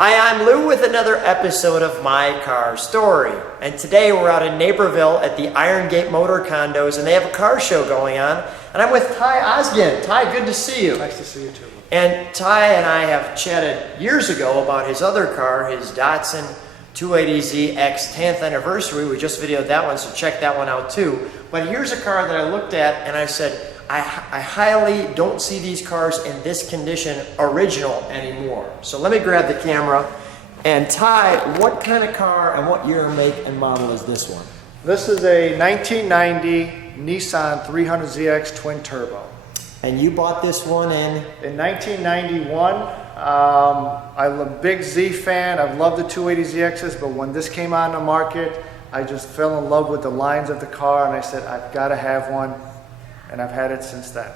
Hi, I'm Lou with another episode of My Car Story. And today we're out in Naperville at the Iron Gate Motor Condos, and they have a car show going on. And I'm with Ty Osgen. Ty, good to see you. Nice to see you too. And Ty and I have chatted years ago about his other car, his Datsun 280Z X 10th anniversary. We just videoed that one, so check that one out too. But here's a car that I looked at and I said, I highly don't see these cars in this condition original anymore. So let me grab the camera. And Ty, what kind of car and what year, make, and model is this one? This is a 1990 Nissan 300ZX twin turbo. And you bought this one In 1991, I'm a big Z fan. I've loved the 280ZXs, but when this came on the market, I just fell in love with the lines of the car, and I said, I've got to have one, and I've had it since then.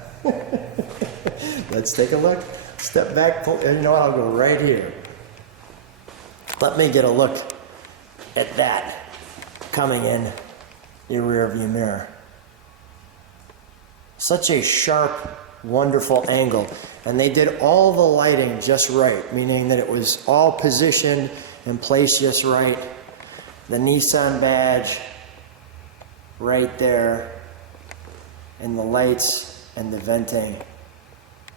Let's take a look. Step back, you know what, I'll go right here. Let me get a look at that coming in your rear view mirror. Such a sharp, wonderful angle. And they did all the lighting just right, meaning that it was all positioned and placed just right. The Nissan badge right there, and the lights and the venting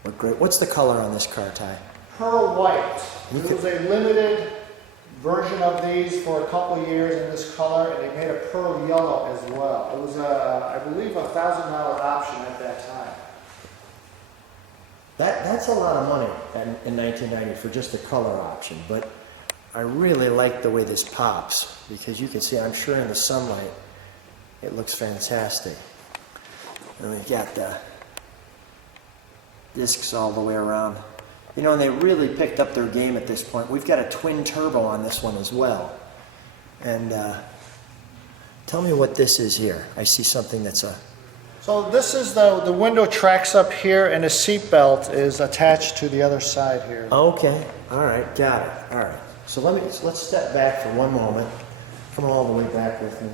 look great. What's the color on this car, Ty? Pearl white. There was a limited version of these for a couple years in this color, and they made a pearl yellow as well. It was, I believe, a $1,000 option at that time. That's a lot of money in 1990 for just the color option, but I really like the way this pops, because you can see, I'm sure in the sunlight, it looks fantastic. And we've got the discs all the way around. You know, and they really picked up their game at this point. We've got a twin turbo on this one as well. And tell me what this is here. I see something that's a... So this is the window tracks up here, and the seat belt is attached to the other side here. Okay, all right, got it. All right. So let's step back for one moment. Come all the way back with me.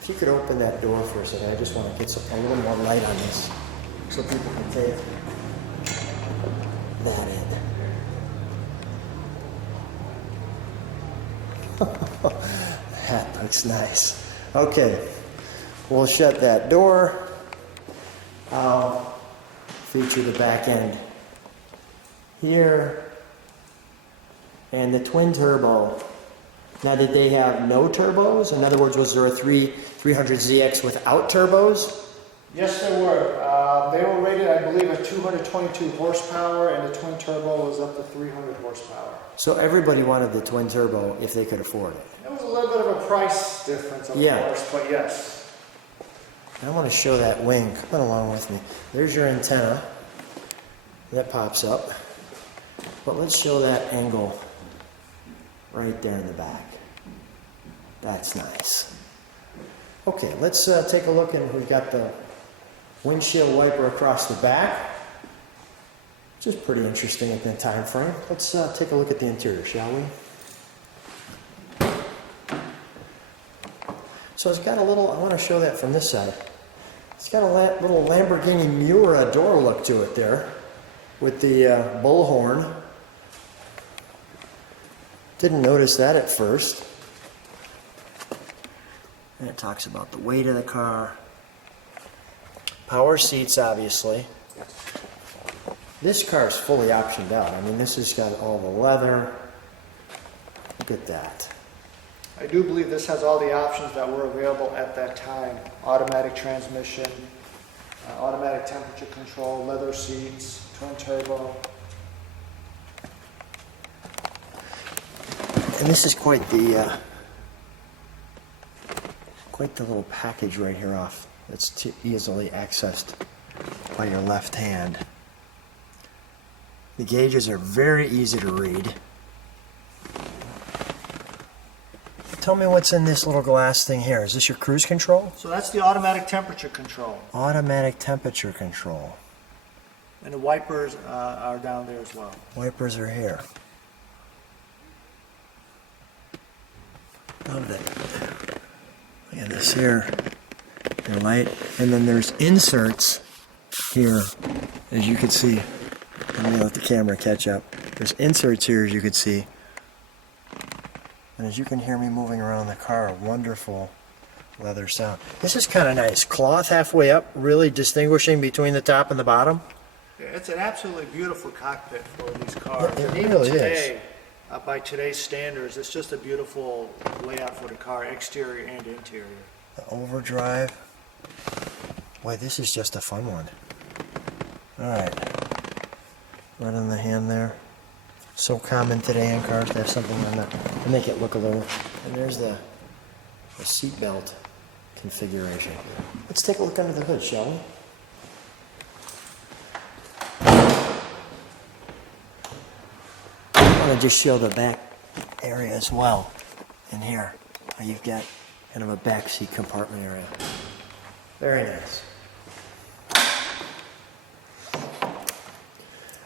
If you could open that door for a second, I just want to get a little more light on this so people can take that in. That looks nice. Okay, we'll shut that door. I'll feature the back end here. And the twin turbo. Now, did they have no turbos? In other words, was there a 300ZX without turbos? Yes, there were. They were rated, I believe, at 222 horsepower, and the twin turbo was up to 300 horsepower. So everybody wanted the twin turbo if they could afford it. There was a little bit of a price difference, of course, but yes. I want to show that wing. Come along with me. There's your antenna. That pops up. But let's show that angle right there in the back. That's nice. Okay, let's take a look, and we've got the windshield wiper across the back, which is pretty interesting at that time frame. Let's take a look at the interior, shall we? So it's got a little, I want to show that from this side. It's got a little Lamborghini Miura door look to it there with the bullhorn. Didn't notice that at first. And it talks about the weight of the car. Power seats, obviously. This car is fully optioned out. I mean, this has got all the leather. Look at that. I do believe this has all the options that were available at that time. Automatic transmission, automatic temperature control, leather seats, twin turbo. And this is quite the little package right here off. That's easily accessed by your left hand. The gauges are very easy to read. Tell me what's in this little glass thing here. Is this your cruise control? So that's the automatic temperature control. Automatic temperature control. And the wipers are down there as well. Wipers are here. Love it. Look at this here. Your light. And then there's inserts here, as you can see. Let me let the camera catch up. There's inserts here, as you can see, And as you can hear me moving around the car, a wonderful leather sound. This is kind of nice. Cloth halfway up, really distinguishing between the top and the bottom. Yeah, it's an absolutely beautiful cockpit for these cars. It And even really today, by today's standards, it's just a beautiful layout for the car, exterior and interior. The overdrive. Boy, this is just a fun one. All right. Right on the hand there. So common today in cars to have something on that to make it look a little. And there's the seat belt configuration. Let's take a look under the hood, shall we? I want to just show the back area as well. In here, you've got kind of a back seat compartment area. Very nice.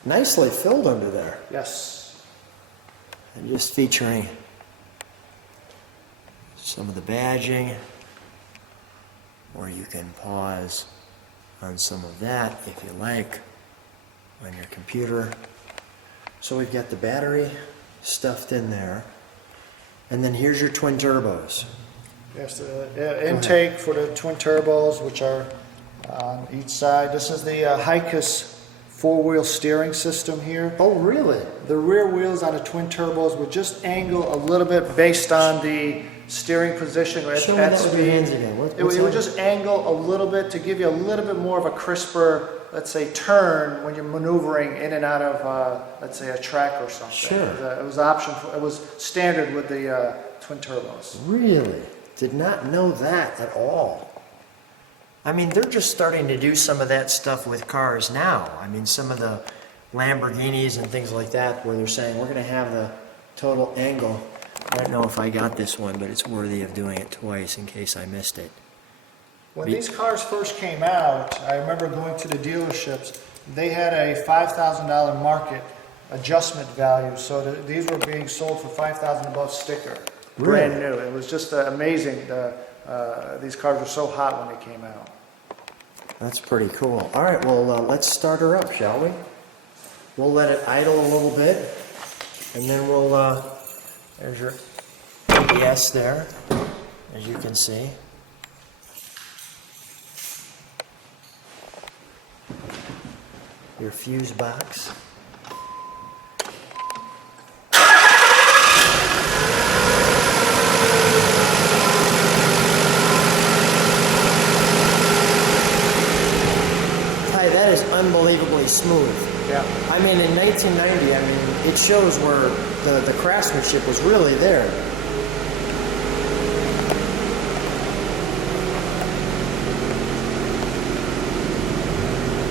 Nicely filled under there. Yes. And just featuring some of the badging, or you can pause on some of that if you like on your computer. So we've got the battery stuffed in there, and then here's your twin turbos. Yes, the intake for the twin turbos, which are on each side. This is the Hikus four-wheel steering system here. Oh, really? The rear wheels on the twin turbos would just angle a little bit based on the steering position at Show me that with your speed. hands again. It would just angle a little bit to give you a little bit more of a crisper, let's say, turn when you're maneuvering in and out of, let's say, a track or something. Sure. It was option. It was standard with the twin turbos. Really? Did not know that at all. I mean, they're just starting to do some of that stuff with cars now. I mean, some of the Lamborghinis and things like that, where they're saying, we're going to have the total angle. I don't know if I got this one, but it's worthy of doing it twice in case I missed it. When these cars first came out, I remember going to the dealerships. They had a $5,000 market adjustment value, so these were being sold for $5,000 above sticker. Really? Brand new. It was just amazing. These cars were so hot when they came out. That's pretty cool. All right, well, let's start her up, shall we? We'll let it idle a little bit, and then we'll, there's your ABS there, as you can see. Your fuse box. That is unbelievably smooth. Yeah. I mean, in 1990, I mean, it shows where the craftsmanship was really there.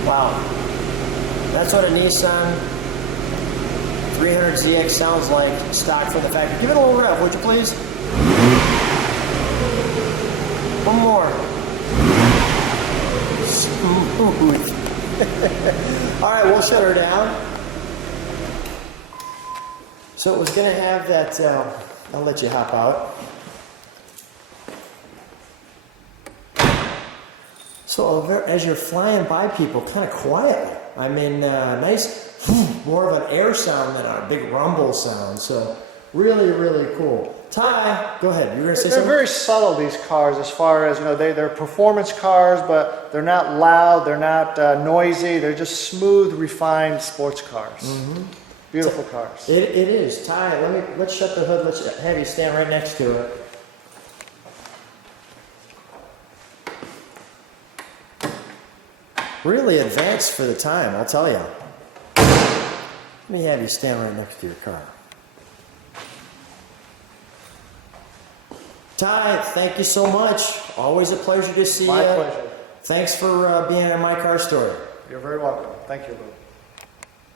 Wow. That's what a Nissan 300ZX sounds like, stock from the factory. Give it a little rev, would you please? One more. Smooth. All right, we'll shut her down. So it was going to have that, I'll let you hop out. So as you're flying by people, kind of quietly. I mean, nice, more of an air sound than a big rumble sound. So really, really cool. Ty, go ahead. You were going to say They're something? very subtle, these cars, as far as, they're performance cars, but they're not loud, they're not noisy, they're just smooth, refined sports cars. Mm-hmm. Beautiful cars. It is. Ty, let's shut the hood. Let's have you stand right next to it. Really advanced for the time, I'll tell you. Let me have you stand right next to your car. Ty, thank you so much. Always a pleasure to see you. My pleasure. Thanks for being in my car story. You're very welcome. Thank you, Lou.